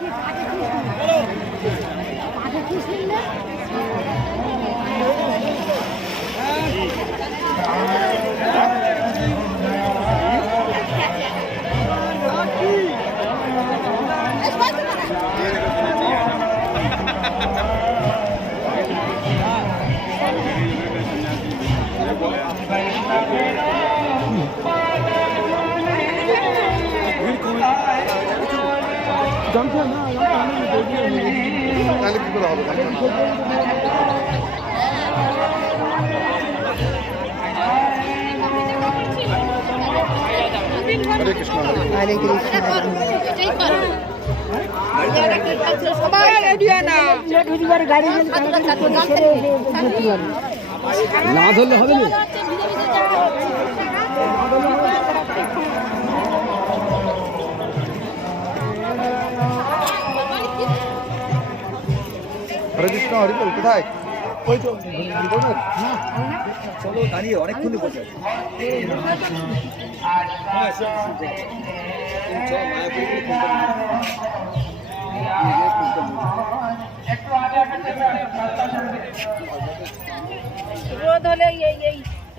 हरे कृष्ण हरे कृष्ण না ধরলে হবে না। হরে কৃষ্ণ হরি বল কোথায়? ওই তো চলো দাঁড়িয়ে অনেকক্ষণ বসে রোদ হলে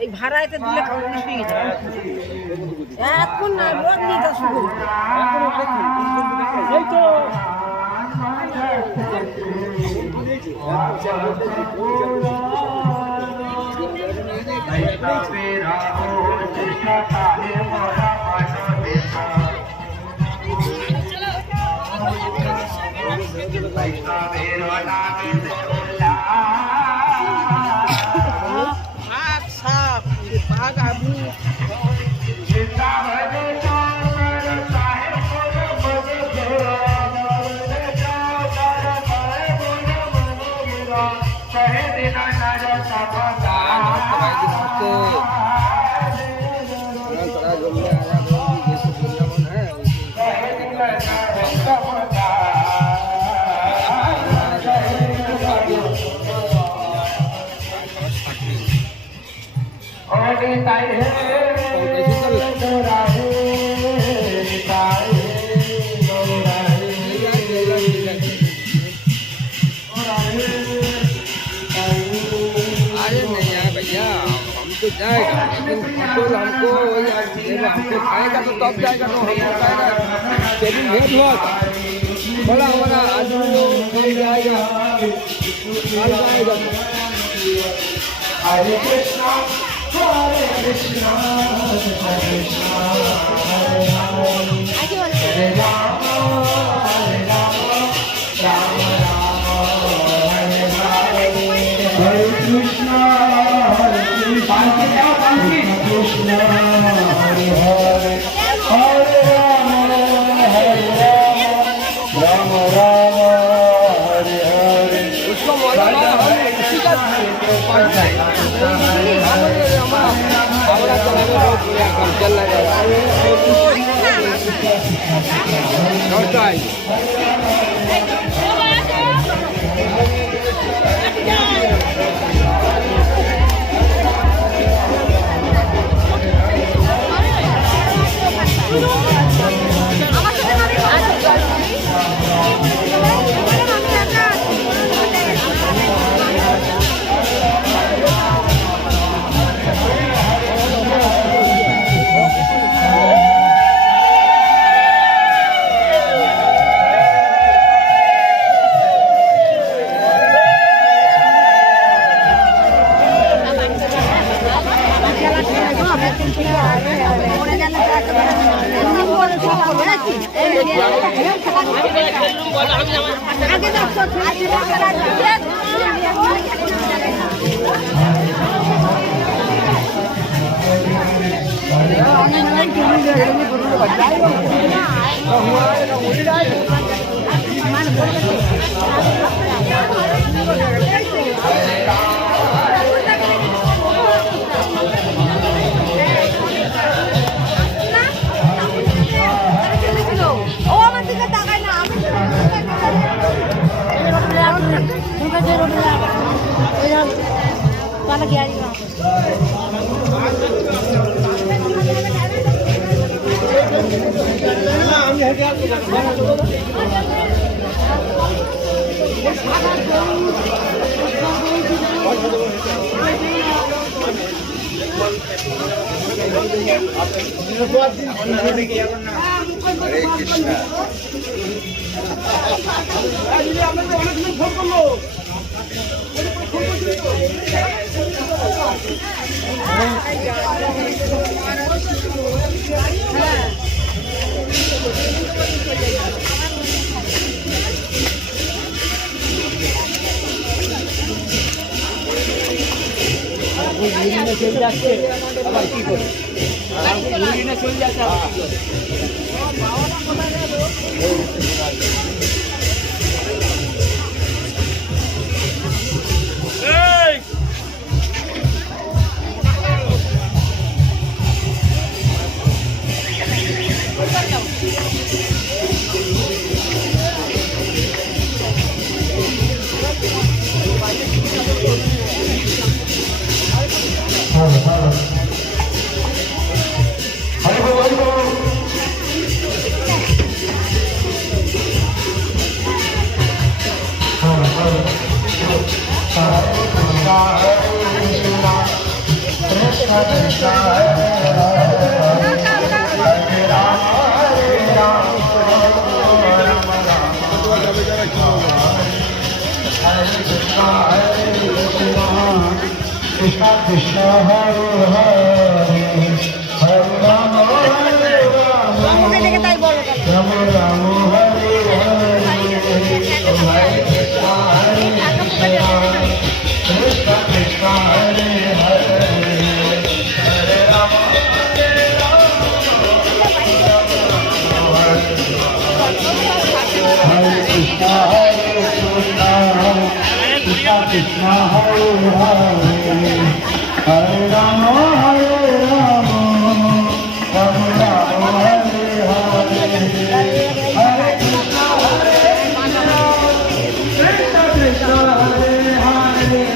এই ভাড়াতে দিলে এখন না রোদ নিতে শুরু এই তো जाएगा लेकिन पेट्रोल हमको वही हमको खाएगा तो तब जाएगा तो हमको खाएगा लेकिन भेद हुआ बड़ा हमारा आदमी कल जाएगा कल जाएगा हरे कृष्णा हरे कृष्णा हरे कृष्णा हरे राम हरे राम राम राम हरे हरे हरे कृष्णा कृष्ण हरे हरे हरे राम राम राम हरे हरे उसको চলে যাচ্ছে আবার কি করে চলে যাচ্ছে Krishna Hare Hare Hare Rama Hare Rama Rama Rama Hare Hare Hare Krishna Hare Krishna Krishna Krishna Hare Hare Hare Rama Hare Rama Hare Krishna Hare Krishna Krishna Krishna Hare Hare Hare Rama Hare Rama Rama Rama Hare Hare Hare Krishna Hare Krishna Krishna Hare Hare Hare Rama Hare Rama Rama Rama Hare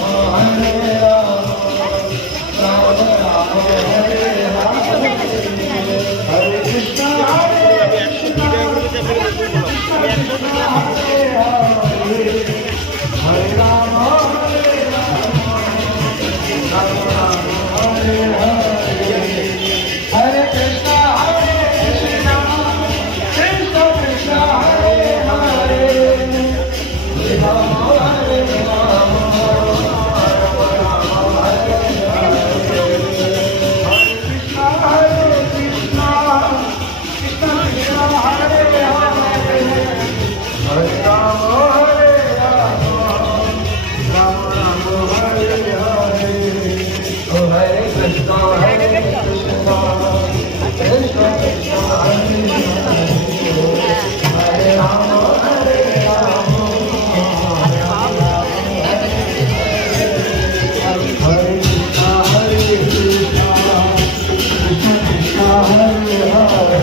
Hare Hare Krishna Hare Krishna Krishna Hare Hare Hare Rama Hare Krishna Hare Krishna Krishna Krishna Hare Hare Hare Rama Hare Rama Hare Krishna Hare Krishna Krishna Krishna Hare Hare Hare Rama Hare Rama Rama Rama Hare Hare Oh Hare Krishna Hare Krishna Krishna Krishna Hare Hare Hare Rama Hare Rama Hare Krishna Hare Krishna Krishna Krishna Hare Hare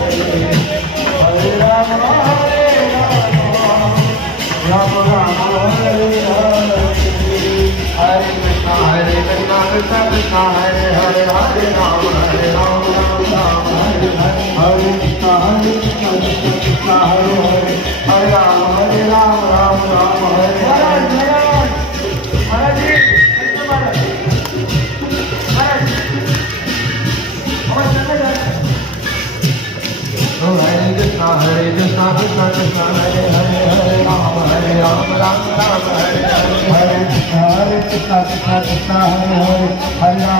Hare Rama Hare Rama Rama Rama Hare Hare Hare Krishna Hare Krishna Krishna Krishna Hare Hare Hare Rama Hare Rama Rama Hare Hare Hare Krishna Hare Krishna Krishna Krishna Hare Hare Hare Rama Hare Rama Rama Rama Hare Hare Hare Krishna Krishna Krishna Hare Hare Hare Rama Hare Rama Rama Rama Hare Hare Hare Krishna Hare Krishna Krishna Krishna Hare Hare Hare Rama